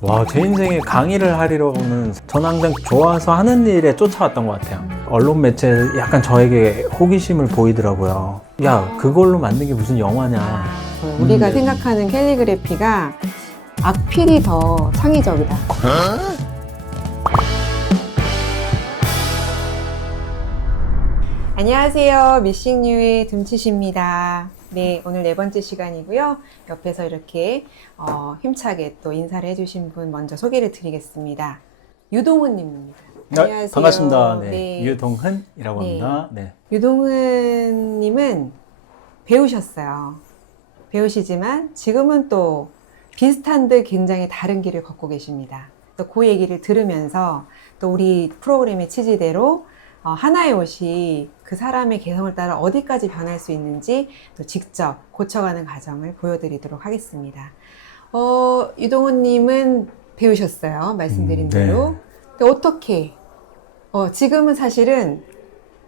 와, 제 인생에 강의를 하려고는 전 항상 좋아서 하는 일에 쫓아왔던 것 같아요. 언론 매체 약간 저에게 호기심을 보이더라고요. 야, 그걸로 만든 게 무슨 영화냐. 우리가 생각하는 캘리그래피가 악필이 더 창의적이다. 안녕하세요. 미싱뉴의 둠치시입니다. 네, 오늘 네 번째 시간이고요. 옆에서 이렇게 힘차게 또 인사를 해주신 분 먼저 소개를 드리겠습니다. 유동훈 님입니다. 안녕하세요. 반갑습니다. 네, 네. 유동훈이라고 네. 합니다. 네. 유동훈 님은 배우셨어요. 배우시지만 지금은 또 비슷한 듯 굉장히 다른 길을 걷고 계십니다. 또 그 얘기를 들으면서 또 우리 프로그램의 취지대로 하나의 옷이 그 사람의 개성을 따라 어디까지 변할 수 있는지 또 직접 고쳐가는 과정을 보여드리도록 하겠습니다. 유동훈 님은 배우셨어요. 말씀드린 대로. 근데 어떻게 지금은 사실은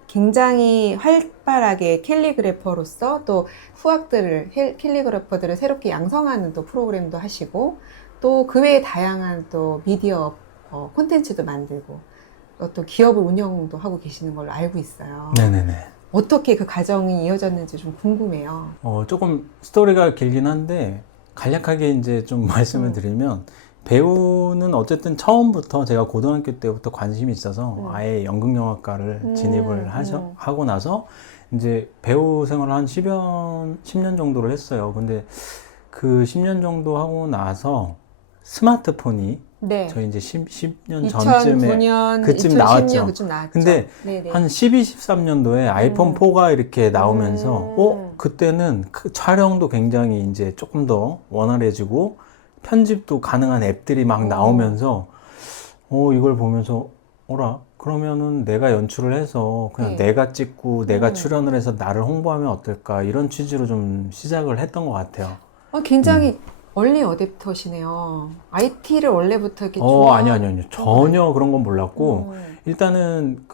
굉장히 활발하게 캘리그래퍼로서 또 후학들을 캘리그래퍼들을 새롭게 양성하는 또 프로그램도 하시고 또 그 외에 다양한 또 미디어 콘텐츠도 만들고 또 기업을 운영도 하고 계시는 걸로 알고 있어요. 네네네. 어떻게 그 과정이 이어졌는지 좀 궁금해요. 조금 스토리가 길긴 한데, 간략하게 이제 좀 말씀을 드리면, 배우는 어쨌든 처음부터 제가 고등학교 때부터 관심이 있어서 아예 연극영화과를 진입을 하고 나서 이제 배우 생활을 한 10년 정도를 했어요. 근데 그 10년 정도 하고 나서 스마트폰이 네. 저희 이제 10년 전쯤에 2009년, 그쯤 2010년 나왔죠. 그쯤 나왔죠. 근데 네네. 한 12, 13년도에 아이폰 4가 이렇게 나오면서 그때는 그 촬영도 굉장히 이제 조금 더 원활해지고 편집도 가능한 앱들이 막 나오면서 이걸 보면서 그러면은 내가 연출을 해서 그냥 네. 내가 찍고 내가 출연을 해서 나를 홍보하면 어떨까 이런 취지로 좀 시작을 했던 것 같아요. 굉장히 얼리 어댑터시네요. IT를 원래부터 이렇게 아니요. 전혀 그런 건 몰랐고, 일단은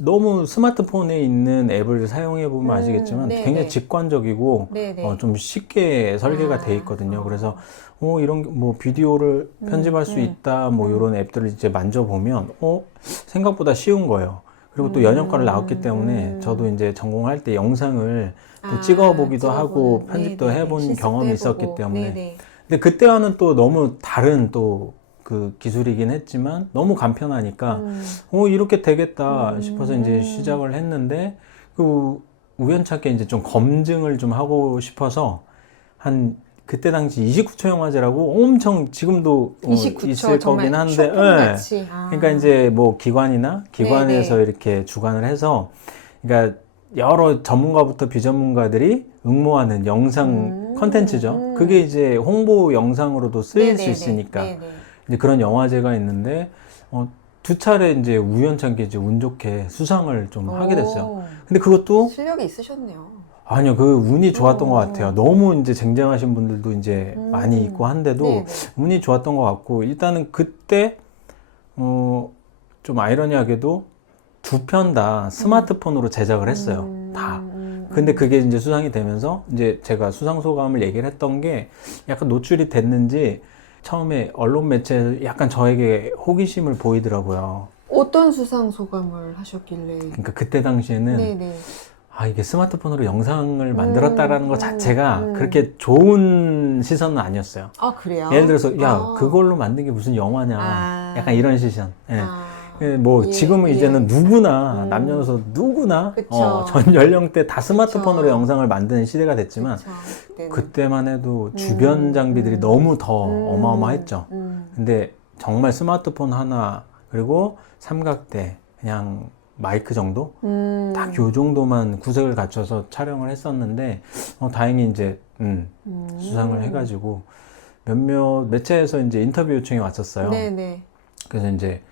너무 스마트폰에 있는 앱을 사용해 보면 아시겠지만 네네. 굉장히 직관적이고, 네네. 좀 쉽게 설계가 돼 있거든요. 그래서, 이런, 비디오를 편집할 수 있다, 이런 앱들을 이제 만져보면, 생각보다 쉬운 거예요. 그리고 또 연영과를 나왔기 때문에 저도 이제 전공할 때 영상을 또 찍어보기도 하고 편집도 네네. 해본 실습도 경험이 해보고. 있었기 때문에. 네네. 근데 그때와는 또 너무 다른 또 그 기술이긴 했지만 너무 간편하니까 이렇게 되겠다 싶어서 이제 시작을 했는데 우연찮게 이제 좀 검증을 좀 하고 싶어서 그때 당시 29초 영화제라고 엄청 지금도 29초 있을 거긴 한데 쇼핑같이. 그러니까 이제 기관에서 네네. 이렇게 주관을 해서 그러니까 여러 전문가부터 비전문가들이 응모하는 영상 컨텐츠죠. 그게 이제 홍보 영상으로도 쓰일 수 네네네. 있으니까 네네. 이제 그런 영화제가 있는데 두 차례 이제 우연찮게 이제 운 좋게 수상을 좀 하게 됐어요. 근데 그것도 실력이 있으셨네요. 아니요, 그 운이 좋았던 것 같아요. 너무 이제 쟁쟁하신 분들도 이제 많이 있고 한데도 네네. 운이 좋았던 것 같고 일단은 그때 좀 아이러니하게도 두 편 다 스마트폰으로 제작을 했어요. 다. 근데 그게 이제 수상이 되면서 이제 제가 수상 소감을 얘기를 했던 게 약간 노출이 됐는지 처음에 언론 매체에서 약간 저에게 호기심을 보이더라고요. 어떤 수상 소감을 하셨길래? 그러니까 그때 당시에는 네네. 이게 스마트폰으로 영상을 만들었다라는 것 자체가 그렇게 좋은 시선은 아니었어요. 아, 그래요? 예를 들어서 그걸로 만든 게 무슨 영화냐 약간 이런 시선. 지금은 예. 이제는 누구나 남녀노소 누구나 그쵸. 전 연령대 다 스마트폰으로 그쵸. 영상을 만드는 시대가 됐지만 그때는. 그때만 해도 주변 장비들이 너무 더 어마어마했죠. 근데 정말 스마트폰 하나 그리고 삼각대 그냥 마이크 정도 딱 요 정도만 구색을 갖춰서 촬영을 했었는데 다행히 이제 수상을 해가지고 몇몇 매체에서 이제 인터뷰 요청이 왔었어요. 네네. 그래서 이제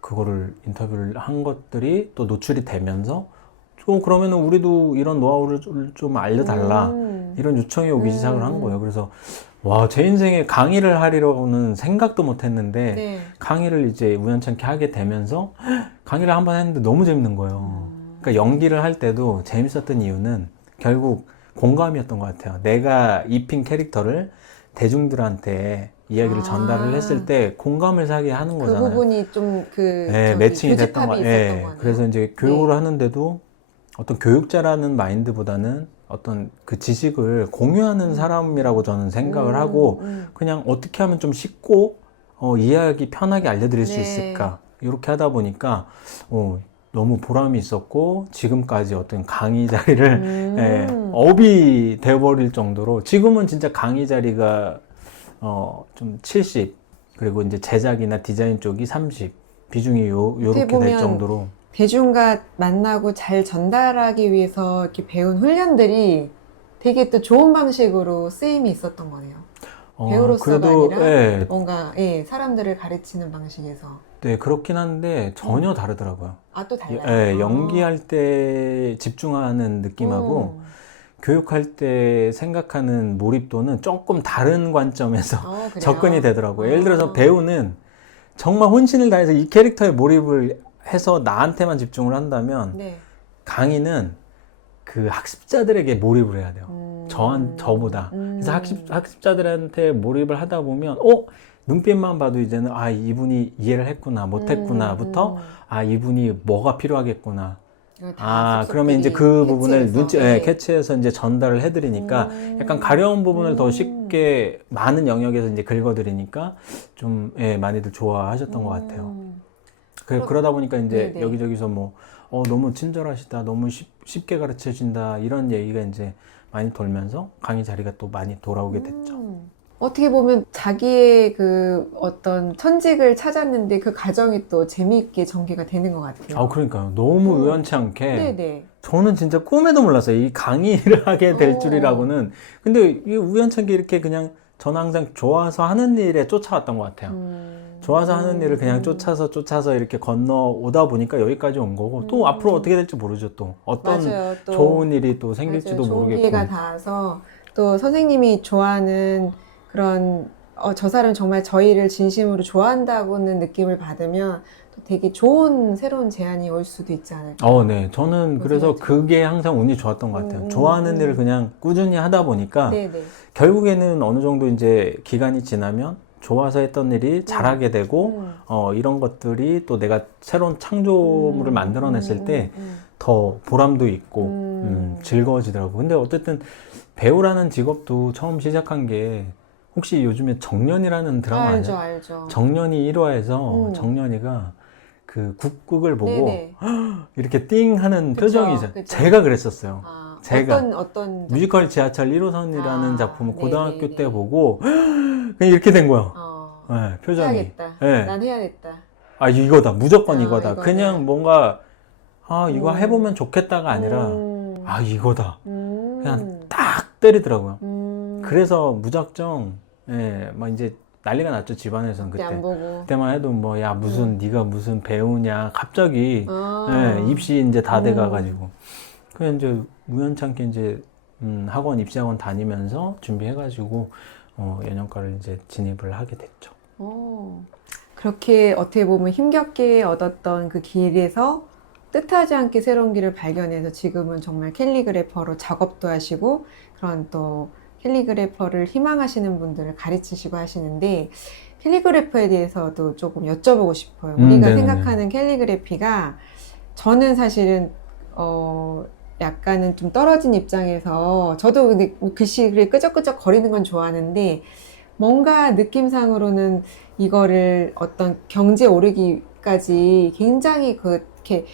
그거를 인터뷰를 한 것들이 또 노출이 되면서 그러면은 우리도 이런 노하우를 좀 알려달라 이런 요청이 오기 시작을 한 거예요. 그래서 제 인생에 강의를 하려고는 생각도 못 했는데 네. 강의를 이제 우연찮게 하게 되면서 강의를 한번 했는데 너무 재밌는 거예요. 그러니까 연기를 할 때도 재밌었던 이유는 결국 공감이었던 것 같아요. 내가 입힌 캐릭터를 대중들한테 이야기를 전달을 했을 때 공감을 사게 하는 그 거잖아요. 부분이 좀 네, 매칭이 됐던 거. 교집합이 예. 있었던 거네요. 그래서 이제 교육을 하는데도 어떤 교육자라는 마인드보다는 어떤 그 지식을 공유하는 사람이라고 저는 생각을 하고 그냥 어떻게 하면 좀 쉽고 이해하기 편하게 알려드릴 수 네. 있을까 이렇게 하다 보니까 너무 보람이 있었고 지금까지 어떤 강의 자리를 예, 업이 돼버릴 정도로 지금은 진짜 강의 자리가 좀 70 그리고 이제 제작이나 디자인 쪽이 30 비중이 요렇게 될 보면 정도로 대중과 만나고 잘 전달하기 위해서 이렇게 배운 훈련들이 되게 또 좋은 방식으로 쓰임이 있었던 거네요. 배우로서가 그래도 아니라 예, 뭔가 사람들을 가르치는 방식에서. 네 그렇긴 한데 전혀 다르더라고요. 아, 또 달라요? 예, 연기할 때 집중하는 느낌하고 교육할 때 생각하는 몰입도는 조금 다른 관점에서 그래요? 접근이 되더라고요. 예를 들어서 배우는 정말 혼신을 다해서 이 캐릭터에 몰입을 해서 나한테만 집중을 한다면 네. 강의는 그 학습자들에게 몰입을 해야 돼요. 저보다. 그래서 학습자들한테 몰입을 하다 보면 눈빛만 봐도 이제는 이분이 이해를 했구나 못했구나부터 이분이 뭐가 필요하겠구나. 그러면 이제 그 부분을 캐치해서 이제 전달을 해드리니까 약간 가려운 부분을 더 쉽게 많은 영역에서 이제 긁어드리니까 좀 많이들 좋아하셨던 것 같아요. 그러다 보니까 이제 네네. 여기저기서 뭐 너무 친절하시다, 너무 쉽게 가르쳐진다 이런 얘기가 이제 많이 돌면서 강의 자리가 또 많이 돌아오게 됐죠. 어떻게 보면 자기의 그 어떤 천직을 찾았는데 그 과정이 또 재미있게 전개가 되는 것 같아요. 그러니까요. 너무 우연치 않게 네네. 저는 진짜 꿈에도 몰랐어요. 이 강의를 하게 될 줄이라고는. 근데 이게 우연치 않게 이렇게 그냥 저는 항상 좋아서 하는 일에 쫓아왔던 것 같아요. 좋아서 하는 일을 그냥 쫓아서 이렇게 건너오다 보니까 여기까지 온 거고 또 앞으로 어떻게 될지 모르죠. 또 어떤 맞아요. 또 좋은 일이 또 생길지도 좋은 모르겠고. 기회가 닿아서 또 선생님이 좋아하는 그런 저 사람 정말 저희를 진심으로 좋아한다고는 느낌을 받으면 또 되게 좋은 새로운 제안이 올 수도 있지 않을까. 네. 저는 그래서 그게 항상 운이 좋았던 것 같아요. 좋아하는 일을 그냥 꾸준히 하다 보니까 네네. 결국에는 어느 정도 이제 기간이 지나면 좋아서 했던 일이 잘하게 되고 이런 것들이 또 내가 새로운 창조물을 만들어냈을 때 더 보람도 있고 즐거워지더라고요. 근데 어쨌든 배우라는 직업도 처음 시작한 게 혹시 요즘에 정년이라는 드라마 알죠, 아세요? 알죠. 정년이 1화에서 정년이가 그 국극을 보고 네네. 이렇게 띵 하는 그쵸, 표정이죠. 그쵸. 제가 그랬었어요. 제가 어떤 뮤지컬 지하철 1호선이라는 작품을 고등학교 네네네. 때 보고 그냥 이렇게 된 거예요. 네, 표정이. 해야겠다. 네. 난 해야겠다. 이거다. 무조건 이거다. 이거다. 그냥 뭔가 이거 해보면 좋겠다가 아니라 이거다. 그냥 딱 때리더라고요. 그래서 무작정 막 이제 난리가 났죠. 집안에서는 그때 그때. 안 보고. 그때만 해도 뭐 야 무슨 네가 무슨 배우냐 갑자기 아. 입시 이제 다 돼가가지고 그냥 이제 우연찮게 이제 학원 입시학원 다니면서 준비해가지고 연영과를 이제 진입을 하게 됐죠. 그렇게 어떻게 보면 힘겹게 얻었던 그 길에서 뜻하지 않게 새로운 길을 발견해서 지금은 정말 캘리그래퍼로 작업도 하시고 그런 또 캘리그래퍼를 희망하시는 분들을 가르치시고 하시는데 캘리그래퍼에 대해서도 조금 여쭤보고 싶어요. 우리가 네네네. 생각하는 캘리그래피가 저는 사실은 약간은 좀 떨어진 입장에서 저도 근데 글씨를 끄적끄적 거리는 건 좋아하는데 뭔가 느낌상으로는 이거를 어떤 경지에 오르기까지 굉장히 그렇게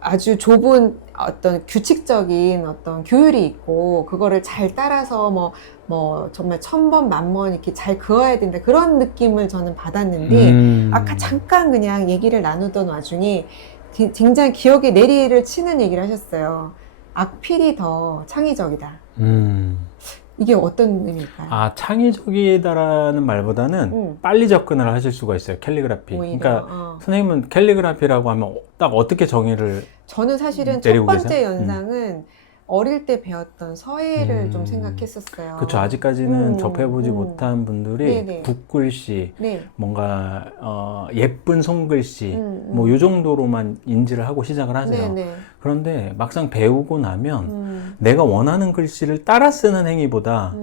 아주 좁은 어떤 규칙적인 어떤 규율이 있고 그거를 잘 따라서 뭐 정말 1000번 만번 이렇게 잘 그어야 된다 그런 느낌을 저는 받았는데 아까 잠깐 그냥 얘기를 나누던 와중에 굉장히 기억에 내리를 치는 얘기를 하셨어요. 악필이 더 창의적이다. 이게 어떤 의미일까요? 창의적이다라는 말보다는 빨리 접근을 하실 수가 있어요. 캘리그라피. 오히려, 그러니까 선생님은 캘리그라피라고 하면 딱 어떻게 정의를 저는 사실은 첫 내리고 번째 계세요? 연상은 어릴 때 배웠던 서예를 좀 생각했었어요. 그렇죠. 아직까지는 접해보지 못한 분들이 네네. 붓글씨, 네. 뭔가 예쁜 손글씨, 뭐 요 정도로만 인지를 하고 시작을 하세요. 네네. 그런데 막상 배우고 나면 내가 원하는 글씨를 따라 쓰는 행위보다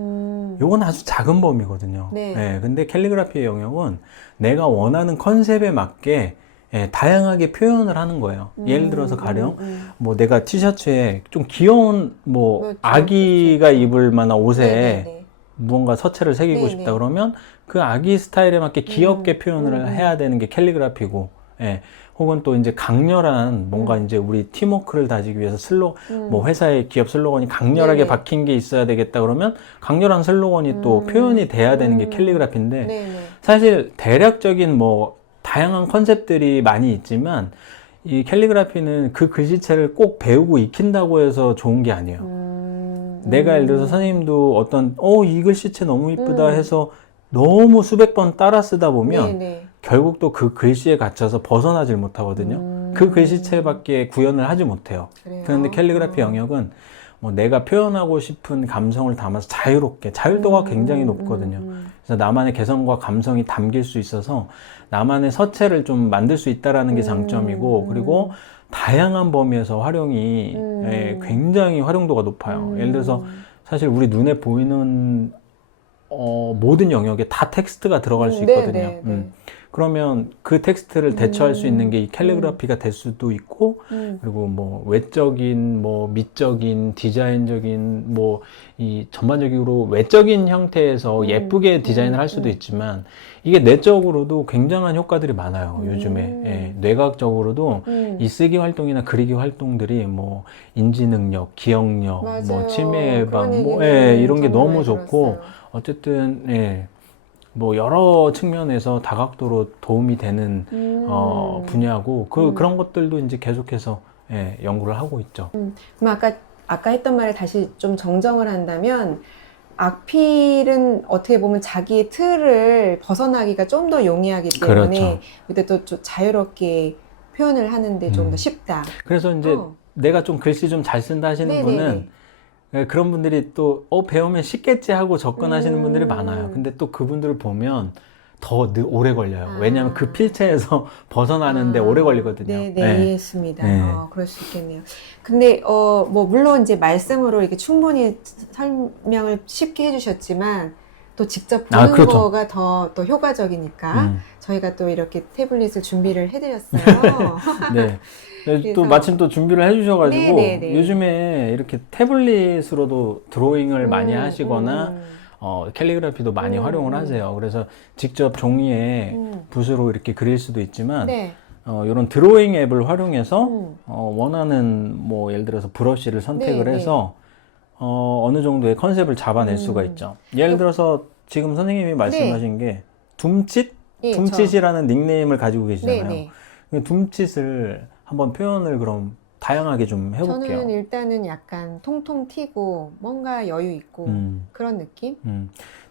요건 아주 작은 범위거든요. 네. 예, 근데 캘리그라피의 영역은 내가 원하는 컨셉에 맞게 예, 다양하게 표현을 하는 거예요. 예를 들어서 가령 뭐 내가 티셔츠에 좀 귀여운 뭐 그렇죠, 아기가 그렇죠. 입을 만한 옷에 네네네. 무언가 서체를 새기고 네네. 싶다 그러면 그 아기 스타일에 맞게 귀엽게 표현을 해야 되는 게 캘리그라피고, 예. 혹은 또 이제 강렬한 뭔가 이제 우리 팀워크를 다지기 위해서 뭐 회사의 기업 슬로건이 강렬하게 네네. 박힌 게 있어야 되겠다 그러면 강렬한 슬로건이 또 표현이 돼야 되는 게 캘리그라피인데, 네네. 사실 대략적인 뭐 다양한 컨셉들이 많이 있지만 이 캘리그라피는 그 글씨체를 꼭 배우고 익힌다고 해서 좋은 게 아니에요. 내가 예를 들어서 선생님도 어떤 이 글씨체 너무 이쁘다 해서 너무 수백 번 따라 쓰다 보면 네네. 결국 또 그 글씨에 갇혀서 벗어나질 못하거든요. 그 글씨체밖에 구현을 하지 못해요. 그래요? 그런데 캘리그라피 영역은 뭐 내가 표현하고 싶은 감성을 담아서 자유롭게, 자율도가 굉장히 높거든요. 그래서 나만의 개성과 감성이 담길 수 있어서 나만의 서체를 좀 만들 수 있다라는 게 장점이고, 그리고 다양한 범위에서 활용이 예, 굉장히 활용도가 높아요. 예를 들어서 사실 우리 눈에 보이는 모든 영역에 다 텍스트가 들어갈 수 있거든요. 그러면 그 텍스트를 대처할 수 있는 게 이 캘리그라피가 될 수도 있고, 그리고 뭐 외적인, 뭐 미적인, 디자인적인, 뭐 이 전반적으로 외적인 형태에서 예쁘게 디자인을 할 수도 있지만, 이게 내적으로도 굉장한 효과들이 많아요. 요즘에 예, 뇌과학적으로도 이 쓰기 활동이나 그리기 활동들이 뭐 인지 능력, 기억력, 맞아요. 뭐 치매 예방, 뭐 그런 예, 얘기는 이런 게 정말 너무 많이 좋고, 들었어요. 어쨌든 예. 뭐 여러 측면에서 다각도로 도움이 되는 분야고 그런 것들도 이제 계속해서 예, 연구를 하고 있죠. 그럼 아까 했던 말을 다시 좀 정정을 한다면 악필은 어떻게 보면 자기의 틀을 벗어나기가 좀 더 용이하기 때문에 그렇죠. 근데 또 좀 자유롭게 표현을 하는데 좀 더 쉽다. 그래서 이제 내가 좀 글씨 좀 잘 쓴다 하시는 네네네. 분은 예, 그런 분들이 또 배우면 쉽겠지 하고 접근하시는 분들이 많아요. 근데 또 그분들을 보면 더 오래 걸려요. 왜냐하면 그 필체에서 벗어나는데 오래 걸리거든요. 네네, 네. 이해했습니다. 네. 그럴 수 있겠네요. 근데, 뭐, 물론 이제 말씀으로 이렇게 충분히 설명을 쉽게 해주셨지만, 또 직접 보는 그렇죠. 거가 더 효과적이니까, 저희가 또 이렇게 태블릿을 준비를 해드렸어요. 네. 또 그래서- 마침 또 준비를 해주셔가지고 네네네. 요즘에 이렇게 태블릿으로도 드로잉을 많이 하시거나 캘리그라피도 많이 활용을 하세요. 그래서 직접 종이에 붓으로 이렇게 그릴 수도 있지만 네. 이런 드로잉 앱을 활용해서 원하는 뭐 예를 들어서 브러쉬를 선택을 네, 해서 어느 정도의 컨셉을 잡아낼 수가 있죠. 예를 들어서 지금 선생님이 말씀하신 게 둠칫? 예, 둠칫이라는 닉네임을 가지고 계시잖아요. 네네. 둠칫을 한번 표현을 그럼 다양하게 좀 해볼게요. 저는 일단은 약간 통통 튀고, 뭔가 여유 있고, 그런 느낌?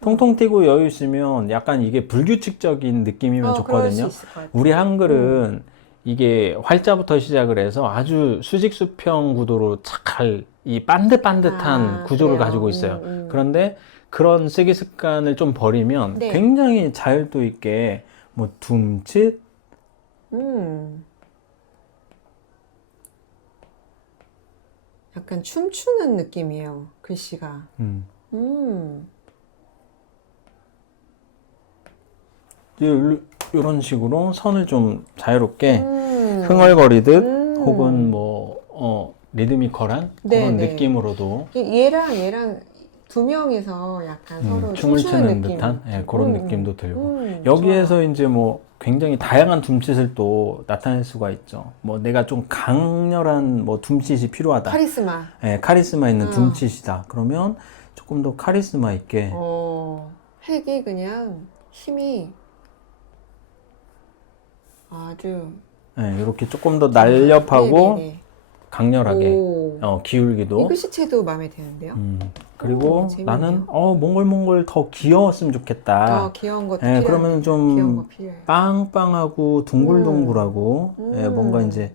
통통 튀고 여유 있으면 약간 이게 불규칙적인 느낌이면 그럴 수 좋거든요. 있을 것 같아요. 우리 한글은 이게 활자부터 시작을 해서 아주 수직수평 구도로 잘 이 반듯반듯한 구조를 그래요. 가지고 있어요. 그런데 그런 쓰기 습관을 좀 버리면 네. 굉장히 자율도 있게 뭐 둠칫, 약간 춤추는 느낌이에요, 글씨가. 이런 식으로 선을 좀 자유롭게 흥얼거리듯 혹은 뭐 리드미컬한 네, 그런 네. 느낌으로도 얘랑 두 명이서 약간 서로 춤을 춤추는 추는 느낌. 듯한 예, 그런 느낌도 들고 좋아. 여기에서 이제 뭐 굉장히 다양한 둠칫을 또 나타낼 수가 있죠. 뭐 내가 좀 강렬한 뭐 둠칫이 필요하다. 카리스마. 예, 카리스마 있는 둠칫이다. 그러면 조금 더 카리스마 있게 핵이 그냥 힘이 아주 예, 이렇게 조금 더 날렵하고 네네네. 강렬하게 오. 기울기도 이 글씨체도 마음에 드는데요. 그리고 재밌네요. 나는 몽글몽글 더 귀여웠으면 좋겠다. 귀여운 것도 예, 필요해요. 그러면 귀여운 좀 거 필요해요. 빵빵하고 둥글둥글하고 예, 뭔가 이제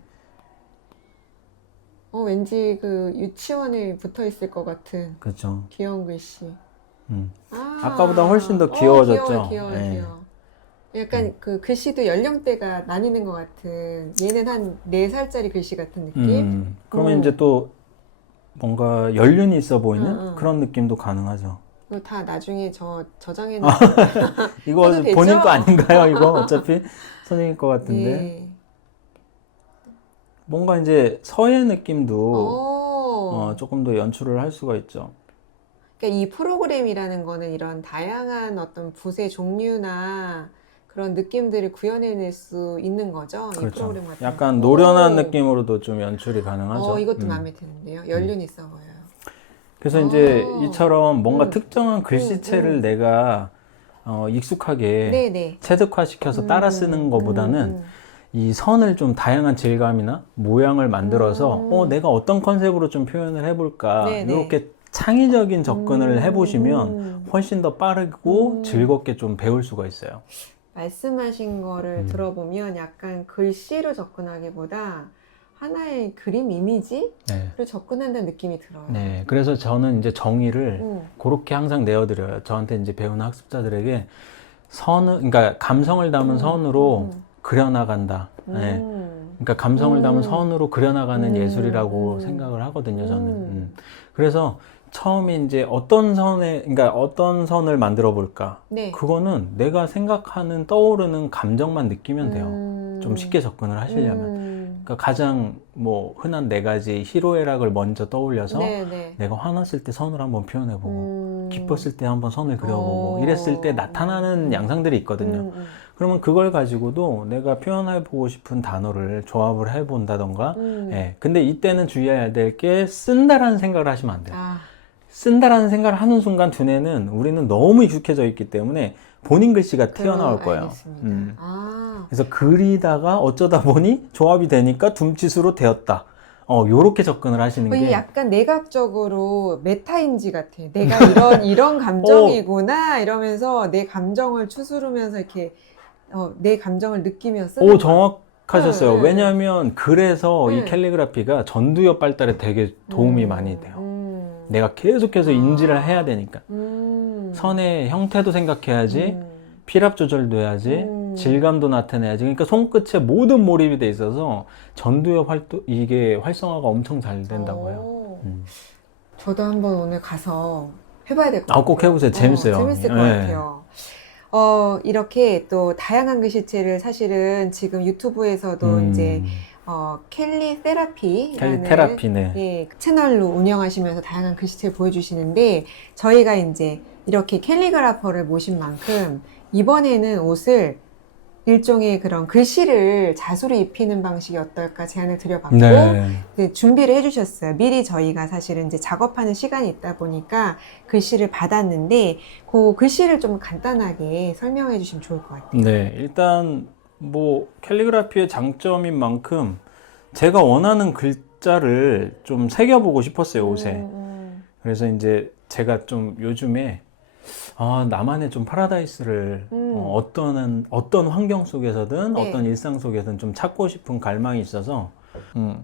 왠지 그 유치원에 붙어 있을 것 같은 그렇죠. 귀여운 글씨. 아까보다 훨씬 더 귀여워졌죠. 귀여워. 예. 약간 그 글씨도 연령대가 나뉘는 것 같은, 얘는 한 4살짜리 글씨 같은 느낌? 그러면 이제 또 뭔가 연륜이 있어 보이는 그런 느낌도 가능하죠. 이거 다 나중에 저장해 이거 써도 되죠? 본인 거 아닌가요? 이거 어차피 선생님 거 같은데. 네. 뭔가 이제 서예 느낌도 오. 조금 더 연출을 할 수가 있죠. 그러니까 이 프로그램이라는 거는 이런 다양한 어떤 붓의 종류나 그런 느낌들을 구현해낼 수 있는 거죠. 이 그렇죠. 프로그램 같은 약간 거. 노련한 오. 느낌으로도 좀 연출이 가능하죠. 이것도 마음에 드는데요. 연륜 있어 보여요. 그래서 이제 오. 이처럼 뭔가 음. 특정한 글씨체를 내가 익숙하게 네네. 체득화시켜서 따라 쓰는 것보다는 이 선을 좀 다양한 질감이나 모양을 만들어서 내가 어떤 컨셉으로 좀 표현을 해볼까 네네. 이렇게 창의적인 접근을 해보시면 훨씬 더 빠르고 즐겁게 좀 배울 수가 있어요. 말씀하신 거를 들어보면 약간 글씨로 접근하기보다 하나의 그림 이미지로 네. 접근한다는 느낌이 들어요. 네, 그래서 저는 이제 정의를 음. 그렇게 항상 내어드려요. 저한테 이제 배우는 학습자들에게 그러니까 감성을 담은 선으로 그려나간다. 네. 그러니까 감성을 담은 선으로 그려나가는 예술이라고 생각을 하거든요, 저는. 그래서 처음에 이제 어떤 선을 만들어 볼까? 네. 그거는 내가 생각하는 떠오르는 감정만 느끼면 돼요. 좀 쉽게 접근을 하시려면. 그러니까 가장 뭐 흔한 4가지 희로애락을 먼저 떠올려서 네네. 내가 화났을 때 선을 한번 표현해보고 기뻤을 때 한번 선을 그려보고 이랬을 때 나타나는 양상들이 있거든요. 그러면 그걸 가지고도 내가 표현해보고 싶은 단어를 조합을 해본다던가 근데 이때는 주의해야 될 게 쓴다라는 생각을 하시면 안 돼요. 쓴다라는 생각을 하는 순간 두뇌는 우리는 너무 익숙해져 있기 때문에 본인 글씨가 튀어나올 거예요. 알겠습니다. 그래서 그리다가 어쩌다 보니 조합이 되니까 둠칫으로 되었다. 요렇게 접근을 하시는 이게 게 약간 내각적으로 메타인지 같아. 내가 이런 감정이구나 이러면서 내 감정을 추스르면서 이렇게 내 감정을 느끼며 쓰는 거야. 정확하셨어요. 네. 왜냐하면 그래서 네. 이 캘리그라피가 전두엽 발달에 되게 도움이 많이 돼요. 내가 계속해서 인지를 해야 되니까. 선의 형태도 생각해야지, 필압 조절도 해야지, 질감도 나타내야지. 그러니까 손끝에 모든 몰입이 돼 있어서 전두엽 이게 활성화가 엄청 잘 된다고요. 저도 한번 오늘 가서 해봐야 될 것 같아요. 꼭 해보세요. 재밌어요. 재밌을 것 같아요. 이렇게 또 다양한 글씨체를 사실은 지금 유튜브에서도 이제 캘리 테라피라는 예, 채널로 운영하시면서 다양한 글씨체를 보여주시는데 저희가 이제 이렇게 캘리그라퍼를 모신 만큼 이번에는 옷을 일종의 그런 글씨를 자수로 입히는 방식이 어떨까 제안을 드려봤고 네, 준비를 해주셨어요. 미리 저희가 사실은 이제 작업하는 시간이 있다 보니까 글씨를 받았는데 그 글씨를 좀 간단하게 설명해 주시면 좋을 것 같아요. 네, 일단 뭐 캘리그라피의 장점인 만큼 제가 원하는 글자를 좀 새겨보고 싶었어요, 옷에. 그래서 이제 제가 좀 요즘에 나만의 좀 파라다이스를 어떤 환경 속에서든 네. 어떤 일상 속에서든 좀 찾고 싶은 갈망이 있어서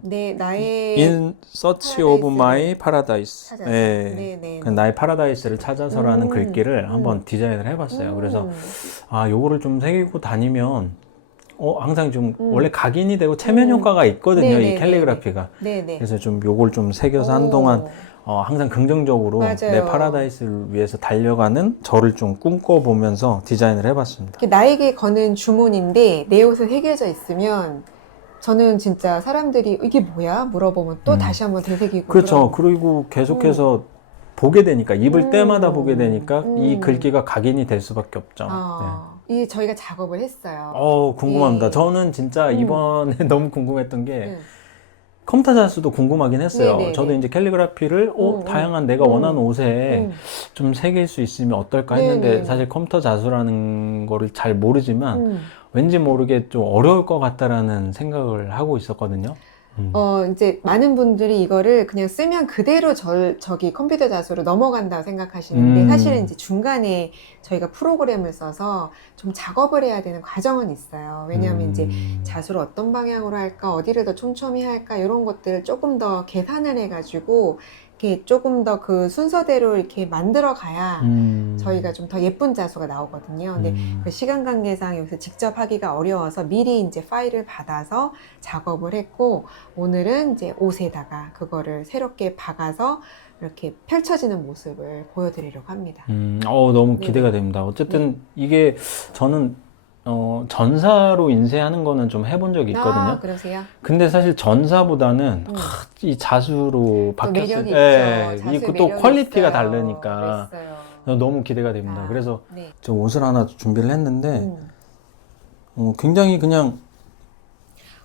네, 나의 In Search of My Paradise. 찾아서. 네. 네. 그 나의 파라다이스를 찾아서라는 글귀를 한번 디자인을 해봤어요. 그래서 요거를 좀 새기고 다니면 항상 좀 원래 각인이 되고 체면 효과가 있거든요. 네네네네. 이 캘리그라피가. 네네. 그래서 좀 요걸 좀 새겨서 한동안 항상 긍정적으로 맞아요. 내 파라다이스를 위해서 달려가는 저를 좀 꿈꿔보면서 디자인을 해봤습니다. 나에게 거는 주문인데 내 옷에 새겨져 있으면 저는 진짜 사람들이 이게 뭐야? 물어보면 또 다시 한번 되새기고 그렇죠. 그리고 계속해서 보게 되니까 입을 때마다 보게 되니까 이 글귀가 각인이 될 수밖에 없죠. 이 저희가 작업을 했어요. 궁금합니다. 예. 저는 진짜 이번에 너무 궁금했던 게 네. 컴퓨터 자수도 궁금하긴 했어요. 네네네. 저도 이제 캘리그라피를 다양한 내가 원하는 옷에 좀 새길 수 있으면 어떨까 했는데 네네네. 사실 컴퓨터 자수라는 거를 잘 모르지만 왠지 모르게 좀 어려울 것 같다라는 생각을 하고 있었거든요. 이제 많은 분들이 이거를 그냥 쓰면 그대로 저기 컴퓨터 자수로 넘어간다고 생각하시는데 사실은 이제 중간에 저희가 프로그램을 써서 좀 작업을 해야 되는 과정은 있어요. 왜냐하면 이제 자수를 어떤 방향으로 할까, 어디를 더 촘촘히 할까 이런 것들을 조금 더 계산을 해가지고 이렇게 조금 더 그 순서대로 이렇게 만들어 가야 저희가 좀 더 예쁜 자수가 나오거든요. 근데 그 시간 관계상 여기서 직접 하기가 어려워서 미리 이제 파일을 받아서 작업을 했고, 오늘은 이제 옷에다가 그거를 새롭게 박아서 이렇게 펼쳐지는 모습을 보여드리려고 합니다. 너무 기대가 네네. 됩니다. 어쨌든 이게 저는 전사로 인쇄하는 거는 좀 해본 적이 있거든요. 아, 그러세요? 근데 사실 전사보다는 이 자수로 또 매력이 박혔을 있죠. 때 자수의 이거 또 매력이 퀄리티가 있어요. 다르니까 있어요. 너무 기대가 됩니다. 아, 그래서 네. 저 옷을 하나 준비를 했는데 음. 굉장히 그냥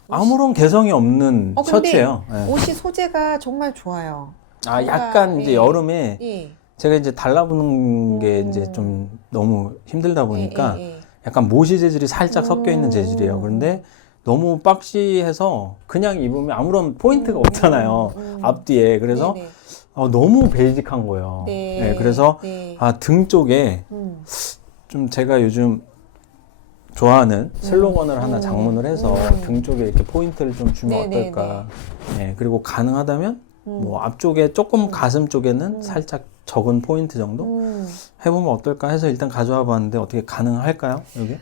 아무런 개성이 없는 근데 셔츠예요. 예. 옷이 소재가 정말 좋아요. 아, 뭔가, 약간 이제 예. 여름에 예. 제가 이제 달라붙는 게 이제 좀 너무 힘들다 보니까 예. 약간 모시 재질이 살짝 섞여 있는 재질이에요. 그런데 너무 박시해서 그냥 입으면 아무런 포인트가 없잖아요. 앞뒤에. 그래서 네네. 너무 베이직한 거예요. 네. 네, 그래서 네. 등 쪽에 좀 제가 요즘 좋아하는 슬로건을 하나 장문을 해서 등 쪽에 이렇게 포인트를 좀 주면 네네네. 어떨까. 네, 그리고 가능하다면 뭐 앞쪽에 조금 가슴 쪽에는 살짝 적은 포인트 정도 해보면 어떨까 해서 일단 가져와 봤는데 어떻게 가능할까요? 여기?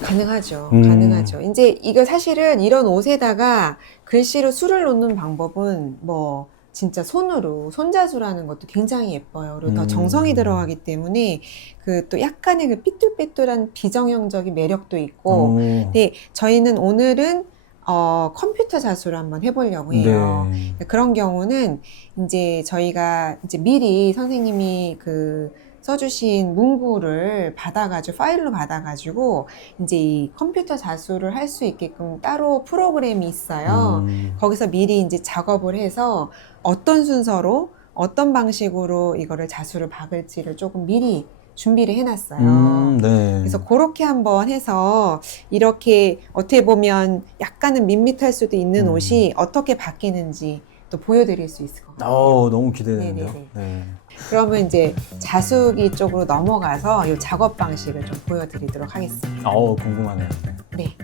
가능하죠. 가능하죠. 이제 이거 사실은 이런 옷에다가 글씨로 수를 놓는 방법은 뭐 진짜 손으로 손자수라는 것도 굉장히 예뻐요. 그리고 더 정성이 들어가기 때문에 그 또 약간의 그 삐뚤빼뚤한 비정형적인 매력도 있고. 근데 저희는 오늘은 컴퓨터 자수를 한번 해보려고 해요. 네. 그런 경우는 이제 저희가 이제 미리 선생님이 그 써주신 문구를 받아가지고 파일로 받아가지고 이제 이 컴퓨터 자수를 할 수 있게끔 따로 프로그램이 있어요. 거기서 미리 이제 작업을 해서 어떤 순서로 어떤 방식으로 이거를 자수를 박을지를 조금 미리 준비를 해놨어요. 네. 그래서 그렇게 한번 해서 이렇게 어떻게 보면 약간은 밋밋할 수도 있는 옷이 어떻게 바뀌는지 또 보여드릴 수 있을 것 같아요. 너무 기대되는데요. 네네네. 네. 그러면 이제 자수기 쪽으로 넘어가서 이 작업 방식을 좀 보여드리도록 하겠습니다. 궁금하네요. 네.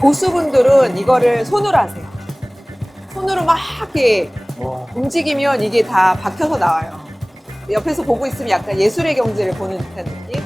고수분들은 이거를 손으로 하세요. 손으로 막 이렇게 움직이면 이게 다 박혀서 나와요. 옆에서 보고 있으면 약간 예술의 경지를 보는 듯한 느낌?